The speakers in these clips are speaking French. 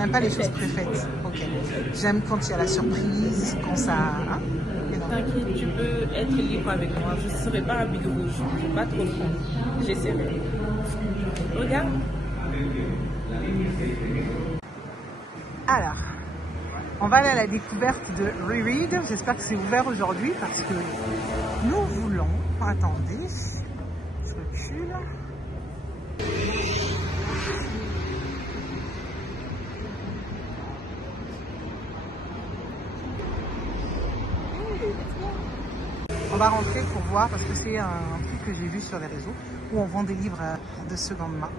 n'aimes pas les choses préfaites. Ok. J'aime quand il y a la surprise, quand ça... Hein? T'inquiète, tu peux être libre avec moi. Je ne serai pas rapide de rouge. Je ne vais pas trop le prendre. J'essaierai. Regarde. Alors, on va aller à la découverte de Reread. J'espère que c'est ouvert aujourd'hui parce que nous voulons... Attendez, je recule. On va rentrer pour voir parce que c'est un truc que j'ai vu sur les réseaux où on vend des livres de seconde main.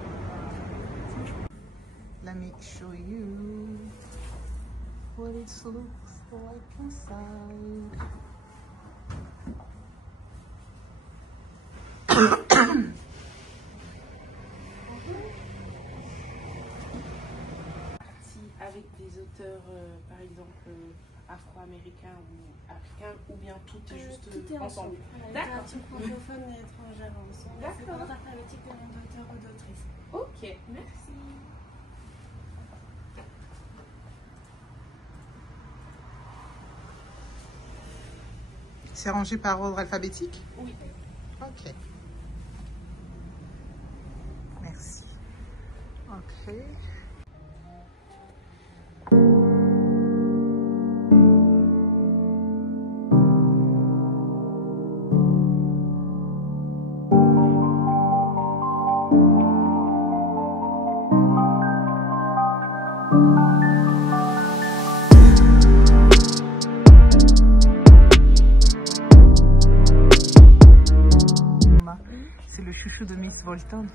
Let me show you what it looks like inside. Avec des auteurs, par exemple, afro-américains ou africains, ou bien tout est juste tout est ensemble. D'accord. Francophone et étrangère ensemble. C'est D'accord. pas alphabétique de nom d'auteur ou d'autrice. Ok, merci. C'est rangé par ordre alphabétique? Oui. Ok. Merci. Ok. C'est le chouchou de Miss Volton.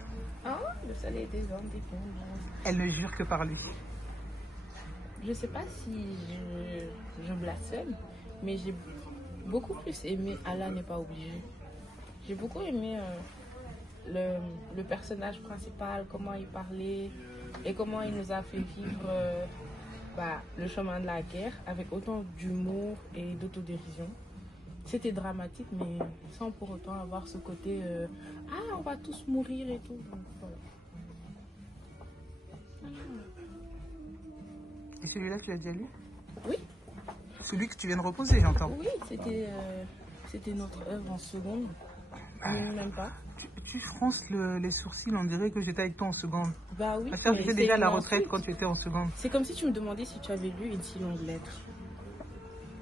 Ah, le soleil des indépendances. Elle ne jure que par lui. Je sais pas si je blasphème, mais j'ai beaucoup plus aimé Allah n'est pas obligé. J'ai beaucoup aimé le personnage principal, comment il parlait et comment il nous a fait vivre le chemin de la guerre avec autant d'humour et d'autodérision. C'était dramatique, mais sans pour autant avoir ce côté ah, on va tous mourir et tout. Donc, voilà. Et celui-là, tu l'as déjà lu? Oui. Celui que tu viens de reposer, j'entends. Oui, c'était notre œuvre en seconde. Même pas. Tu fronces les sourcils, on dirait que j'étais avec toi en seconde. Bah oui. Parce que tu faisais déjà la retraite quand tu étais en seconde. C'est comme si tu me demandais si tu avais lu une si longue lettre.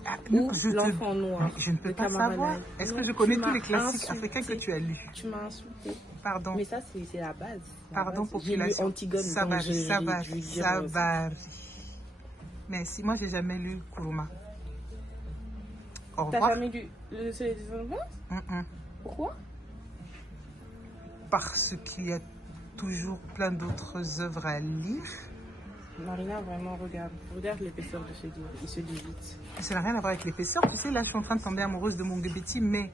Ah, Ou l'enfant noir. Je ne peux de pas Kamara savoir. Lai. Est-ce Non, que je connais tu tous les m'as classiques insulté. africains que tu as lus? Tu m'as insulté. Pardon. Mais ça, c'est la base. Pardon, J'ai lu population. Antigone. Ça donc va, je ça va, vais dire, ça va. Merci. Moi, j'ai jamais lu Kuruma. Au T'as revoir. jamais lu le Soleil des indépendances? Pourquoi? Parce qu'il y a toujours plein d'autres œuvres à lire. Marina, vraiment, regarde l'épaisseur de ce livre. Il se lit vite. Ça n'a rien à voir avec l'épaisseur. Tu sais, là, je suis en train de tomber amoureuse de mon Gebeti, mais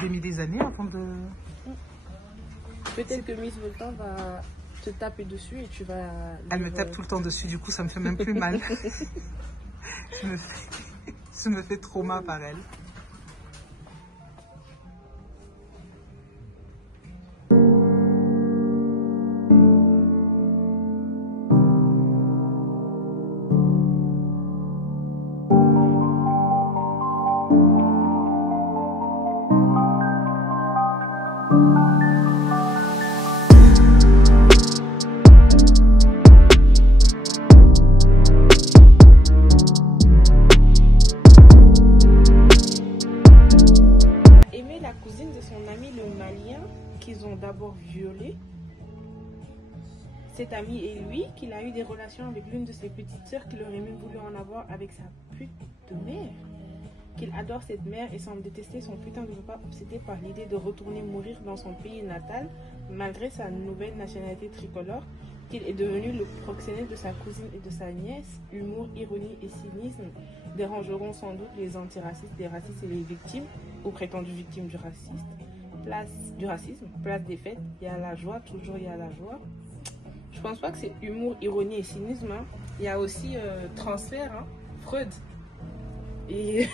j'ai mis des années avant de... Peut-être que Miss Voltan va te taper dessus et tu vas... Elle me tape tout le temps dessus, du coup, ça me fait même plus mal. Ça me fait trauma par elle. D'abord violé cet ami et lui qu'il a eu des relations avec l'une de ses petites sœurs qu'il aurait même voulu en avoir avec sa pute de mère, qu'il adore cette mère et semble détester son putain de papa obsédé par l'idée de retourner mourir dans son pays natal malgré sa nouvelle nationalité tricolore, qu'il est devenu le proxénète de sa cousine et de sa nièce. Humour, ironie et cynisme dérangeront sans doute les antiracistes, les racistes et les victimes ou prétendues victimes du racisme. Place des fêtes, il y a la joie, toujours il y a la joie. Je pense pas que c'est humour, ironie et cynisme. Hein. Il y a aussi transfert, hein, Freud. Et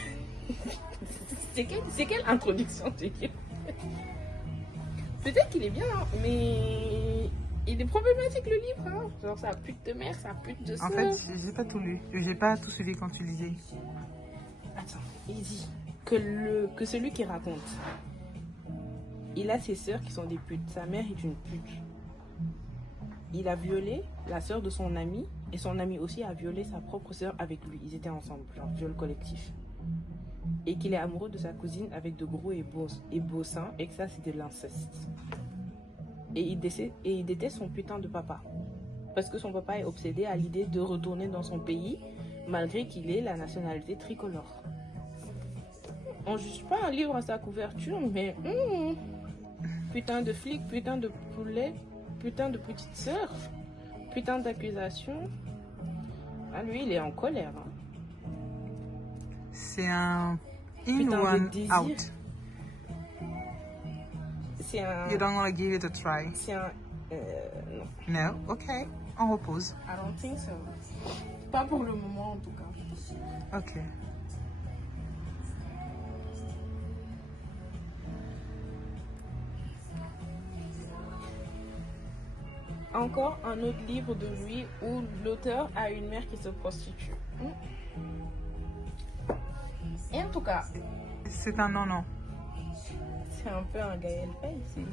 c'est quelle introduction tu dis? Peut-être qu'il est bien, hein, mais il est problématique le livre, hein. Genre ça pute de mère, ça pute de sœur. En fait, j'ai pas tout lu. J'ai pas tout suivi quand tu lisais. Attends, il dit que celui qui raconte, il a ses sœurs qui sont des putes. Sa mère est une pute. Il a violé la sœur de son ami et son ami aussi a violé sa propre sœur avec lui. Ils étaient ensemble, genre viol collectif. Et qu'il est amoureux de sa cousine avec de gros et beaux seins et que ça c'est de l'inceste. Et il déteste son putain de papa. Parce que son papa est obsédé à l'idée de retourner dans son pays malgré qu'il ait la nationalité tricolore. On juge pas un livre à sa couverture, mais putain de flic, putain de poulet, putain de petite sœur, putain d'accusation. Ah, lui, il est en colère. Hein. C'est un in Putain de one désir. out. C'est un... You don't want to give it a try. C'est un... non. No? Ok. On repose. I don't think so. Pas pour le moment, en tout cas. Ok. Encore un autre livre de lui où l'auteur a une mère qui se prostitue. Et en tout cas, C'est un non-non. c'est un peu un Gaël Faye ici.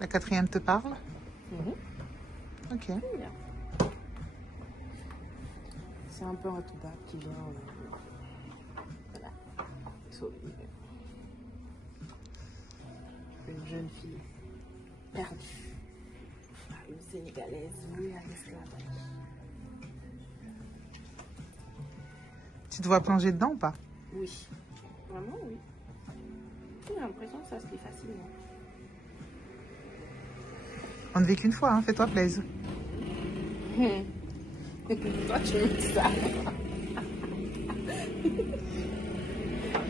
La quatrième te parle? Ok. C'est un peu un tout bas qui vient. Voilà. Une jeune fille perdue. Une Sénégalaise vouée à l'esclavage. Tu te vois plonger dedans ou pas? Oui. Vraiment, oui. J'ai l'impression que ça se lit facilement. On ne vit qu'une fois, hein. Fais-toi plaisir. Toi, tu me dis ça.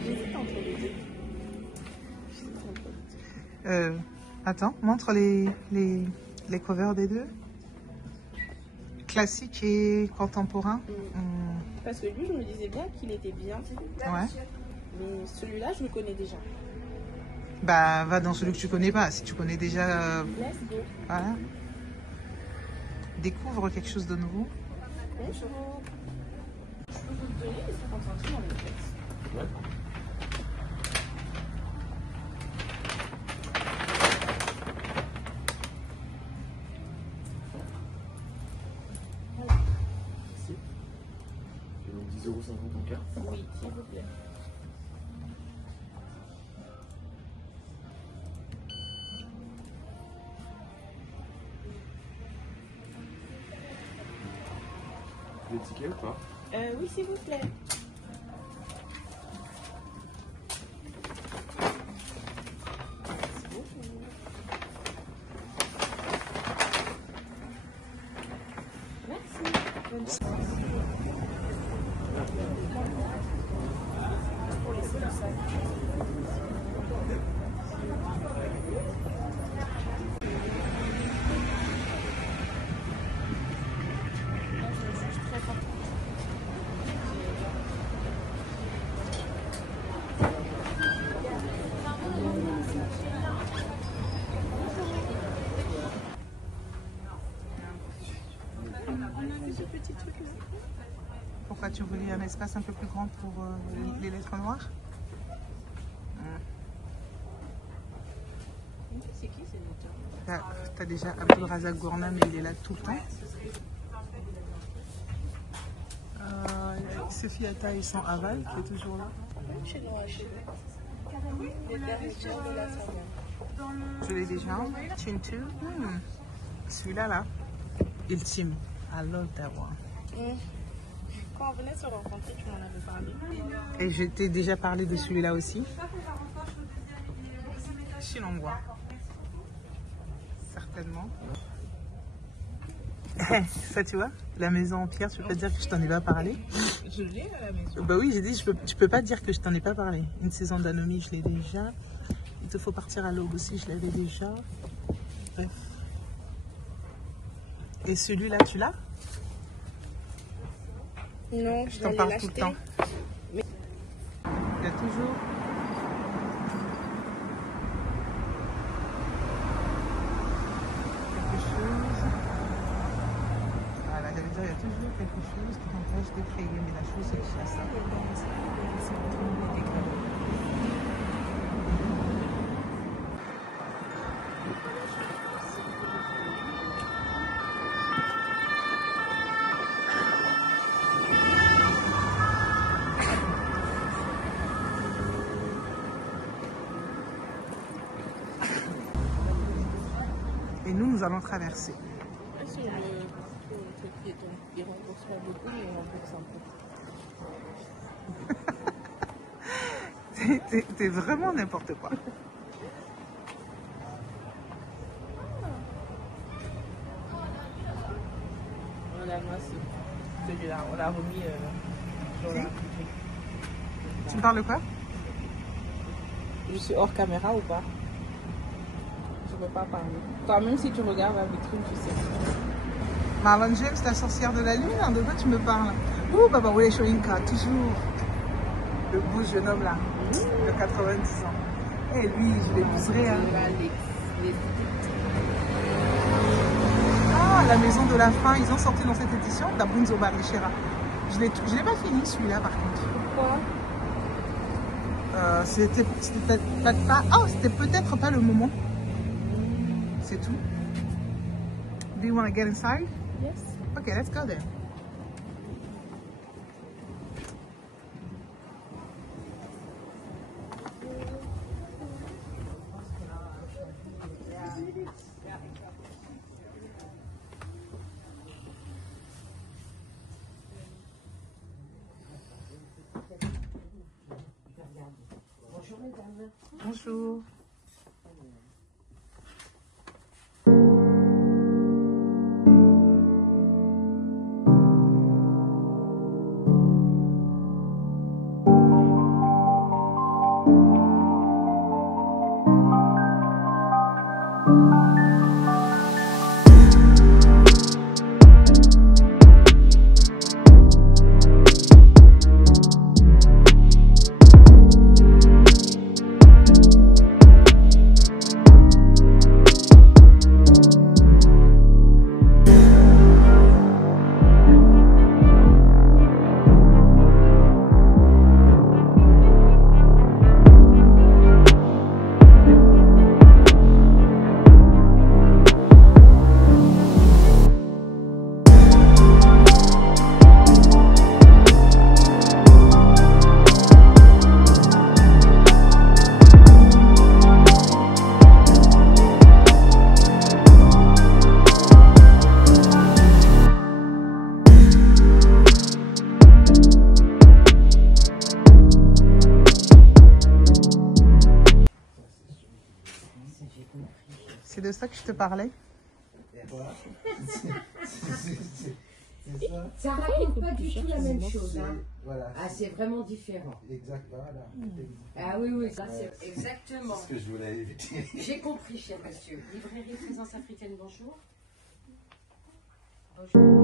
J'hésite entre les deux. Attends, montre les covers des deux. Classique et contemporain. Parce que lui, je me disais bien qu'il était bien. Ouais. Mais celui-là, je le connais déjà. Bah, va dans celui que tu connais pas. Si tu connais déjà, Let's go. voilà. Découvre quelque chose de nouveau. Bonjour. Je peux vous le donner, les 50 centimes en espèces. Ouais. Voilà. Merci. Et donc 10,50 € en carte. Oui, s'il vous plaît. Les tickets ou pas? Oui, s'il vous plaît. Merci. Pour laisser le sac. espace un peu plus grand pour les lettres noires. C'est qui ces auteurs? T'as déjà Abdulrazak Gourna, mais il est là tout le temps. Sophie Atta et son Aval qui est toujours là. Je l'ai déjà. Chintu. Celui-là, là. Ultime. I love that one. Quand on venait se rencontrer, tu m'en avais parlé. Et je t'ai déjà parlé de celui-là aussi. Chinongwa. Certainement. Ça, tu vois, la maison en pierre, tu peux dire que je t'en ai pas parlé? Je l'ai à la maison. Bah oui, j'ai dit, tu peux pas dire que je t'en ai pas parlé. Une saison d'anomie, je l'ai déjà. Il te faut partir à l'aube aussi, je l'avais déjà. Bref. Et celui-là, tu l'as? Non, Je t'en parle tout le temps. Mais... Il y a toujours... quelque chose. Voilà, j'allais dire, il y a toujours quelque chose qui t'empêche de créer. Mais la chose, c'est que ça. Et nous allons traverser. Sur le truc piéton, il rembourse pas beaucoup, mais il rembourse un peu. T'es vraiment n'importe quoi. Regarde, moi, c'est celui-là. On l'a remis sur la... Tu me parles de quoi? Je suis hors caméra ou pas? Je peux pas parler. Toi, même si tu regardes la vitrine, tu sais. Marlon James, la sorcière de la lune, de quoi tu me parles? Ouh, Baba Wole Shoinka, toujours. Le beau jeune homme là, de 90 ans. Et lui, je l'épouserai. Hein. Ah, la maison de la fin, ils ont sorti dans cette édition d'Abunzo Barishera. Je l'ai pas fini celui-là par contre. Pourquoi? C'était peut-être pas le moment. C'est tout. Do you want to get inside? Yes. Okay, let's go there. Bonjour. C'est de ça que je te parlais. Ça raconte pas du tout la même chose. Hein. Voilà. Ah, c'est vraiment différent. Exact, voilà. Ah oui, oui, ça c'est exactement. C'est ce que je voulais éviter. J'ai compris, cher monsieur. Librairie Présence Africaine, bonjour. Bonjour.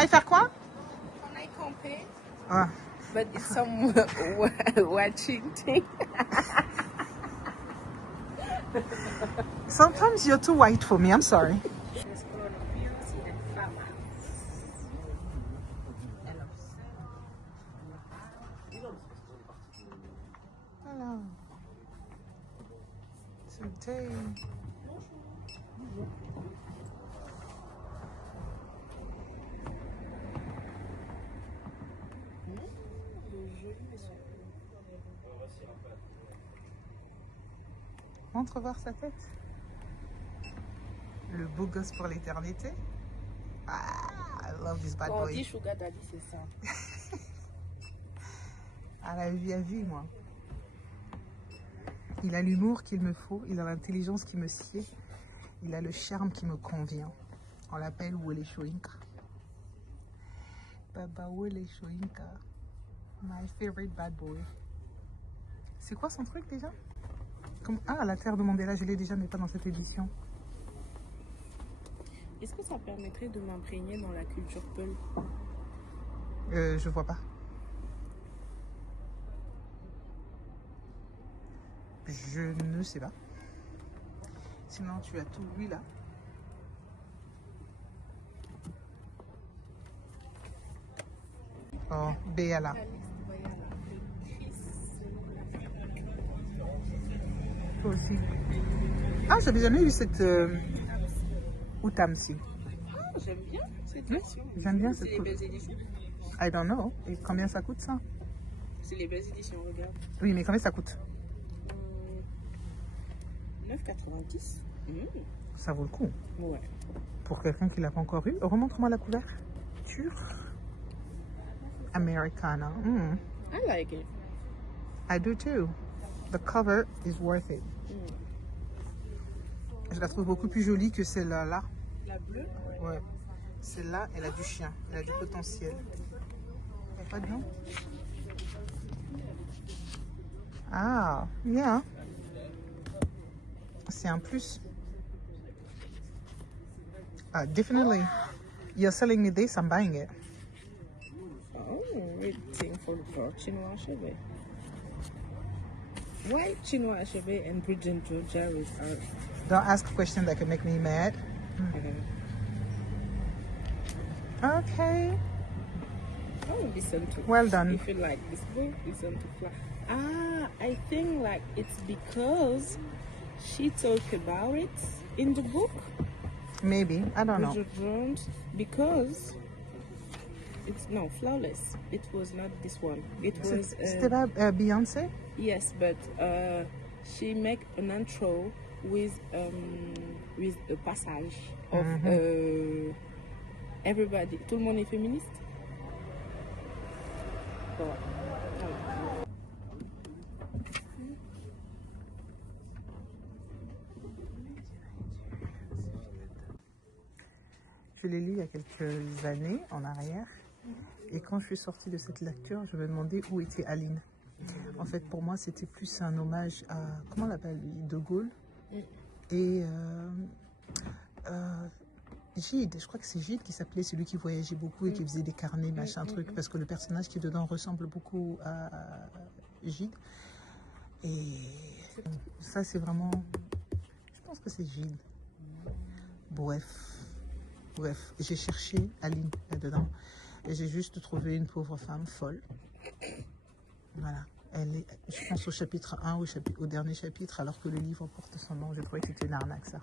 aille faire quoi? On aille camper. Ah. But it's some watching thing. Sometimes you're too white for me, I'm sorry. Hello. Today. Montre voir sa tête. Le beau gosse pour l'éternité. Ah, I love this bad Quand on boy. dit sugar daddy, c'est ça. À la vie à vie, moi. Il a l'humour qu'il me faut, il a l'intelligence qui me sied, il a le charme qui me convient. On l'appelle Wole Soyinka. Baba Wole Soyinka. My favorite bad boy. C'est quoi son truc déjà? Ah, la terre de Mandela, je l'ai déjà, mais pas dans cette édition. Est-ce que ça permettrait de m'imprégner dans la culture Peul? Je vois pas. Je ne sais pas. Sinon, tu as tout lui là. Oh, Béala. Toi aussi. Ah, j'avais jamais eu cette Outamsi. Ah, j'aime bien cette version. J'aime bien C'est cette les belles éditions. I don't know. Et combien ça coûte ça? C'est les belles éditions, regarde. Oui, mais combien ça coûte? 9,90. Ça vaut le coup. Ouais. Pour quelqu'un qui l'a pas encore eu. Remontre-moi la couverture. Americana. I like it. I do too. The cover is worth it. Je la trouve beaucoup plus jolie que celle-là. La bleue? Ouais. Celle-là, elle a du chien. Elle a du potentiel. Il n'y a pas de nom? Ah, yeah. C'est un plus. Definitely. You're selling me this, I'm buying it. Oh, waiting for Chinua Achebe. Why Chinua Achebe and Bridget Jones are... Don't ask a question that can make me mad. Okay. Oh, listen to. Well done. If you like this book, listen to Fly. Ah, I think like it's because she talked about it in the book. Maybe. I don't know. Bridget Jones, because it's no Flawless. It was not this one. It was. C'était pas Beyoncé? Yes, but she make an intro with a passage of everybody. Tout le monde est féministe. Je l'ai lu il y a quelques années en arrière. Et quand je suis sortie de cette lecture, je me demandais où était Aline. En fait, pour moi, c'était plus un hommage à, comment on l'appelle lui, De Gaulle. Et Gide, je crois que c'est Gide qui s'appelait, celui qui voyageait beaucoup et qui faisait des carnets, machin truc, parce que le personnage qui est dedans ressemble beaucoup à Gide. Et ça, c'est vraiment, je pense que c'est Gide. Bref, j'ai cherché Aline là-dedans et j'ai juste trouvé une pauvre femme folle. Voilà, elle est, je pense au chapitre 1, au dernier chapitre, alors que le livre porte son nom. Je trouvais que c'était une arnaque, ça.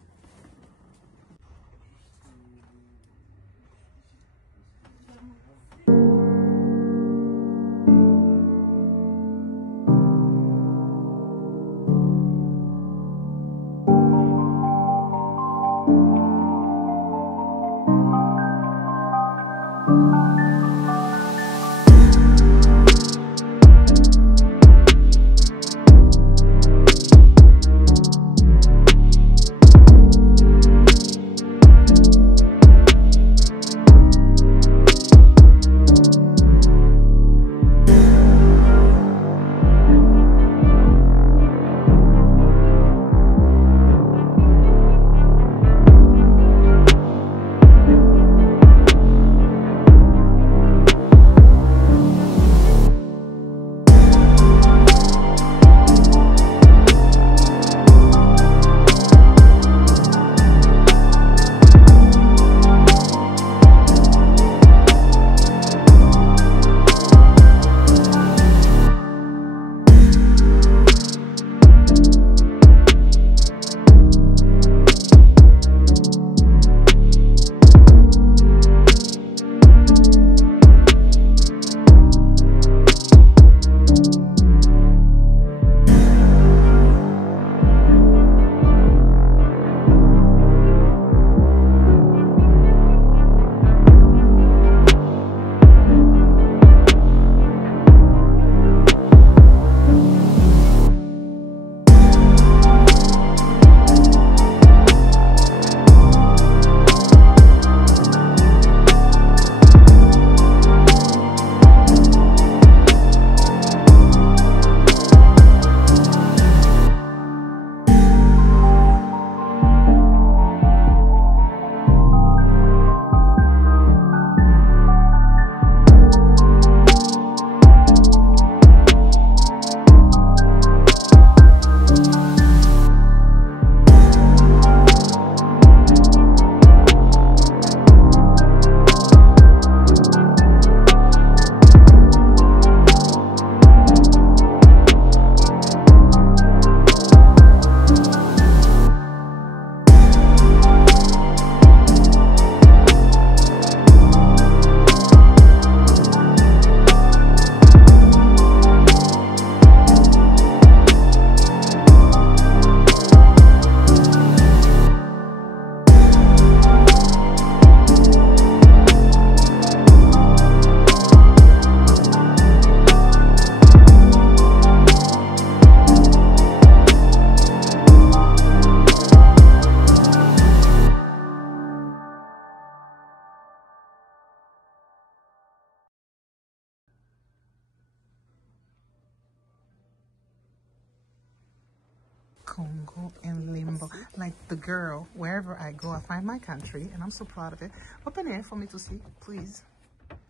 Congo in limbo. Like the girl, wherever I go, I find my country, and I'm so proud of it. Open it for me to see, please.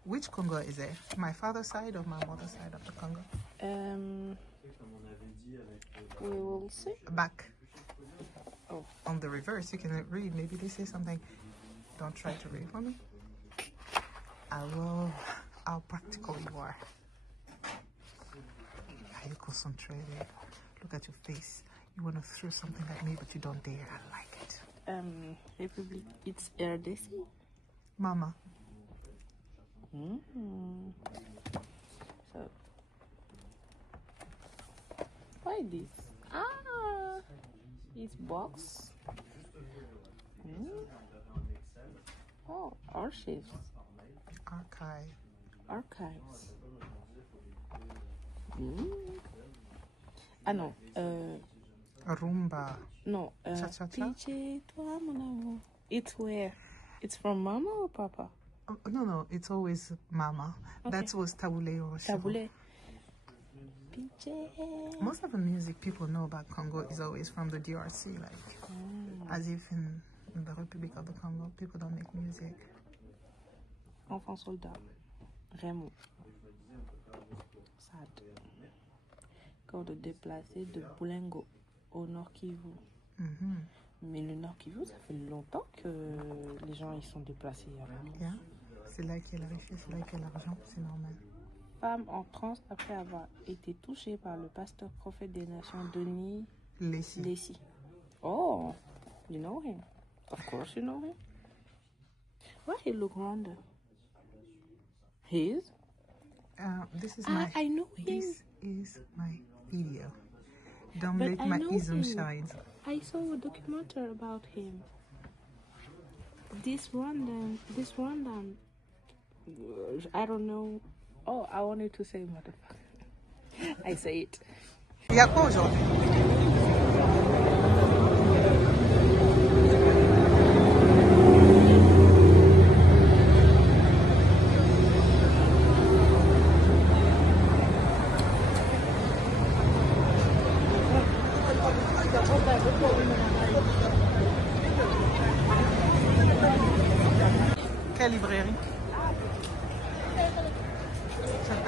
Which Congo is it? My father's side or my mother's side of the Congo? We will see. Back. Oh. On the reverse, you can read. Maybe they say something. Don't try to read for me. I love how practical you are. Are you concentrated? Look at your face. You want to throw something at me, but you don't dare. I like it. Republic, it's RDC. Mama. So, why this? Ah, it's box. Oh, archives. Archives. Ah non. Rumba. No. Cha-cha-cha? PJ, toi, mon amour. It's where? It's from Mama or Papa? No, it's always Mama. Okay. That was Taboulé or Taboulé. PJ. Most of the music people know about Congo is always from the DRC, like as if in the Republic of the Congo, people don't make music. Enfant soldat. Raymond. Sad. Corps de déplacés de Boulengo au Nord Kivu. Mais le Nord Kivu, ça fait longtemps que les gens ils sont déplacés. Yeah. C'est là qu'il y a la richesse, c'est là qu'il y a l'argent, c'est normal. Femme en transe après avoir été touchée par le pasteur prophète des nations Denis Lacy. Oh, you know him. Of course you know him. Why he look rounder? He is? This is my. I know him. This is my video. Don't But let I my know ism him. shine. I saw a documentary about him. This Rwandan, I don't know. Oh, I wanted to say motherfucker. I say it. Il y a quoi aujourd'hui? Quelle librairie?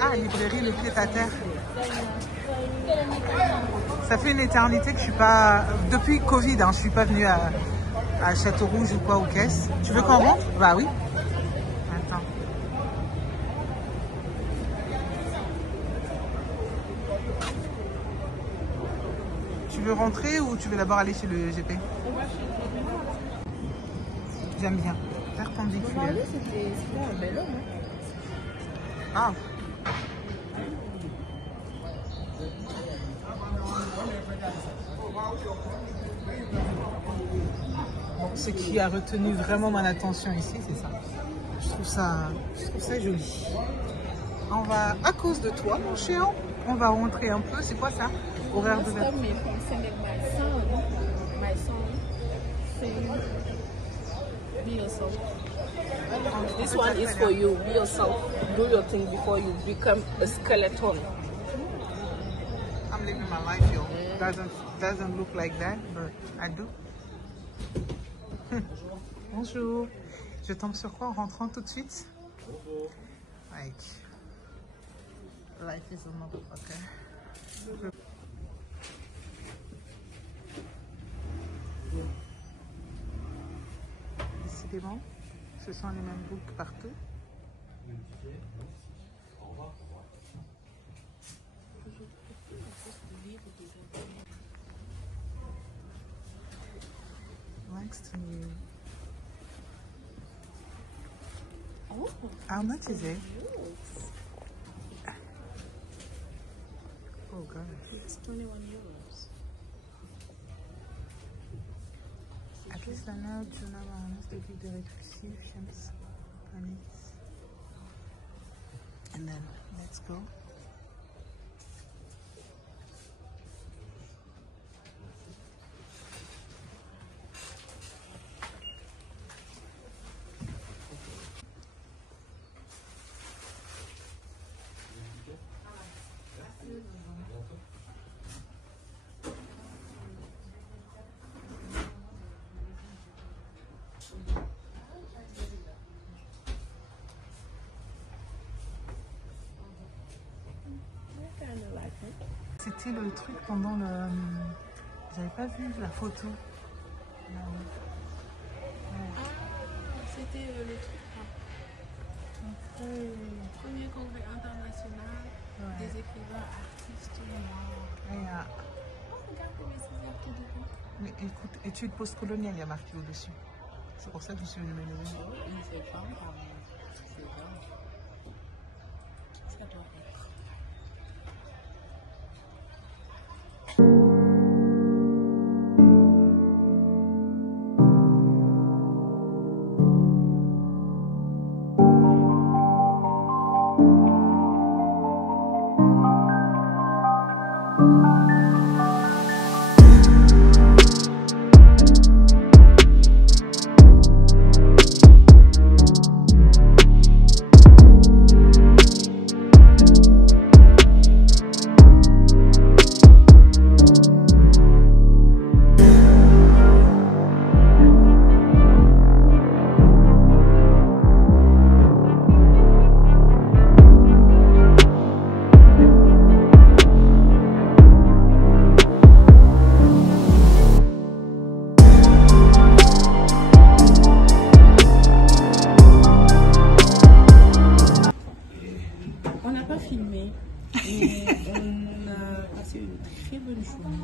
Ah, librairie Le Pied à Terre. Ça fait une éternité que je suis pas... Depuis Covid, hein, je suis pas venue à Château-Rouge ou quoi, aux caisses. Tu veux qu'on rentre? Bah oui. Attends. Tu veux rentrer ou tu veux d'abord aller chez le GP? J'aime bien. Perpendiculaire. C'était un bel homme. Ah. Bon, ce qui a retenu vraiment mon attention ici, c'est ça. Je trouve ça joli. On va, à cause de toi, mon chien, on va rentrer un peu. C'est quoi ça? Horaire de... My son, sing, be yourself. This one is for you. Be yourself. Do your thing before you become a skeleton. I'm living my life, yo. Doesn't look like that, but I do. Bonjour. Je tombe sur quoi en rentrant tout de suite? Like, life is a motherfucker. Décidément, ce sont les mêmes boucles partout. Langston, you. Oh, How much is it? Oh gosh. it's 21 euros. At least I know Junama must give the restrictions on it. And then let's go. arrêté le truc pendant le... J'avais pas vu la photo. C'était le truc. Premier congrès international des écrivains artistes noirs. Regarde combien c'est marqué dedans. Mais écoute, études postcoloniales, il y a marqué au-dessus. C'est pour ça que je suis venue me lever. Il fait pas. C'est vrai. Ça doit être.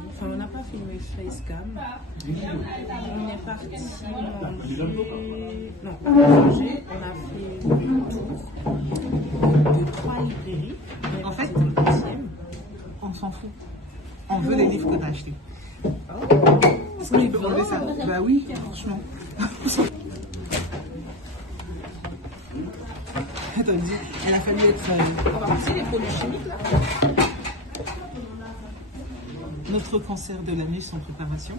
Enfin, on n'a pas filmé Facecam. On est parti manger. Non, pas manger. On a fait le tour de 3 librairies. En fait, on s'en fout. On veut les livres que tu as achetés. Est-ce qu'on peut enlever ça? Bah oui, franchement. Attends, elle a fallu être. On va passer les produits chimiques là. Notre concert de l'année sans préparation.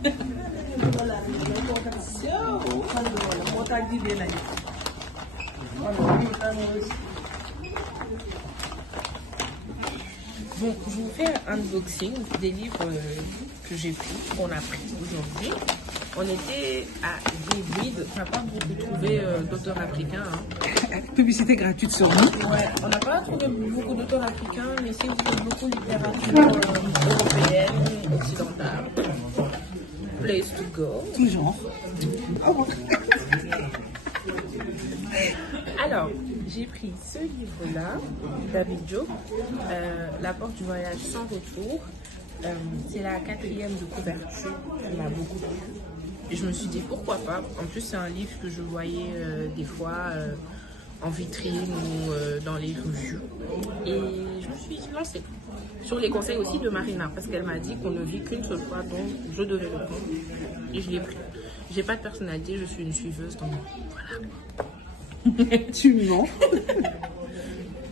Bon, je vous fais un unboxing des livres que j'ai pris, qu'on a pris aujourd'hui. On était à David, on n'a pas beaucoup trouvé d'auteurs africains. Hein. Publicité gratuite sur nous. Ouais, on n'a pas trouvé beaucoup d'auteurs africains, mais si vous faites beaucoup de littérature européenne, occidentale, place to go. Tout genre. Oh. Alors, j'ai pris ce livre-là, David Joe, La porte du voyage sans retour. C'est la 4e de couverture, qui m'a beaucoup plu. Et je me suis dit pourquoi pas. En plus, c'est un livre que je voyais des fois en vitrine ou dans les revues. Et je me suis lancée. Sur les conseils aussi de Marina, parce qu'elle m'a dit qu'on ne vit qu'une seule fois, donc je devais le prendre. Et je l'ai pris. J'ai pas de personnalité, je suis une suiveuse, donc voilà. Tu mens.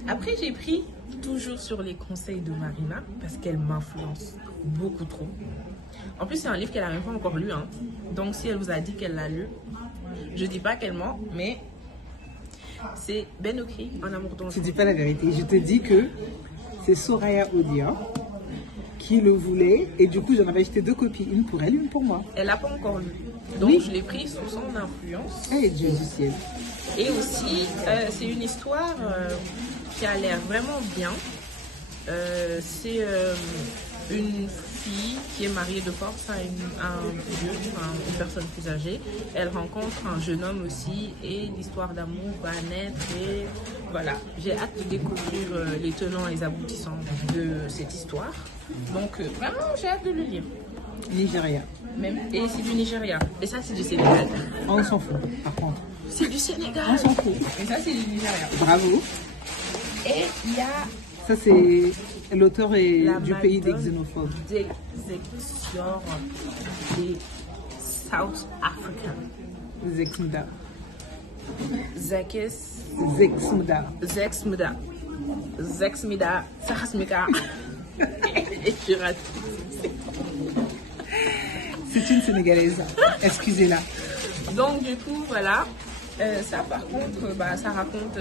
Après, j'ai pris toujours sur les conseils de Marina, parce qu'elle m'influence beaucoup trop. En plus, c'est un livre qu'elle n'a même pas encore lu. Hein. Donc, si elle vous a dit qu'elle l'a lu, je dis pas qu'elle ment, mais c'est Ben Okri, Un amour dangereux. Tu dis pas la vérité. Je te dis que c'est Soraya Odia qui le voulait. Et du coup, j'en avais acheté 2 copies. Une pour elle, une pour moi. Elle n'a pas encore lu. Donc, oui. Je l'ai pris sous son influence. Et Dieu du ciel. Et aussi, c'est une histoire qui a l'air vraiment bien. C'est une fille qui est mariée de force à une personne plus âgée. Elle rencontre un jeune homme aussi et l'histoire d'amour va naître. Et voilà, j'ai hâte de découvrir les tenants et les aboutissants de cette histoire. Donc vraiment, j'ai hâte de le lire. Nigeria. Même, et c'est du Nigeria. Et ça, c'est du Sénégal. On s'en fout, par contre. C'est du Sénégal. On s'en fout. Et ça, c'est du Nigeria. Bravo. Et il y a... Ça, c'est... L'auteur est du pays des xénophobes. D'exécution des South Africans. Zexmuda. Zekis. Zexmuda. Zexmuda. Zexmida. Saxmika. Et tu rates. C'est une Sénégalaise. Excusez-la. Donc, du coup, voilà. Ça, par contre, bah, ça raconte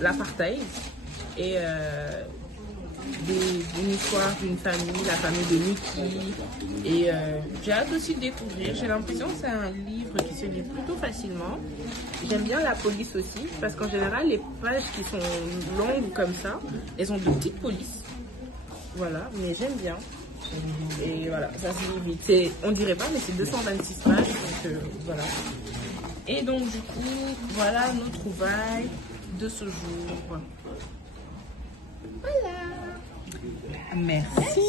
l'apartheid. Et une histoire d'une famille, la famille de Mickey. Et j'ai hâte aussi de découvrir. J'ai l'impression que c'est un livre qui se lit plutôt facilement. J'aime bien la police aussi, parce qu'en général, les pages qui sont longues comme ça, elles ont de petites polices. Voilà, mais j'aime bien. Et voilà, ça se limite. On dirait pas, mais c'est 226 pages. Donc voilà. Et donc du coup, voilà nos trouvailles de ce jour. Voilà. Merci.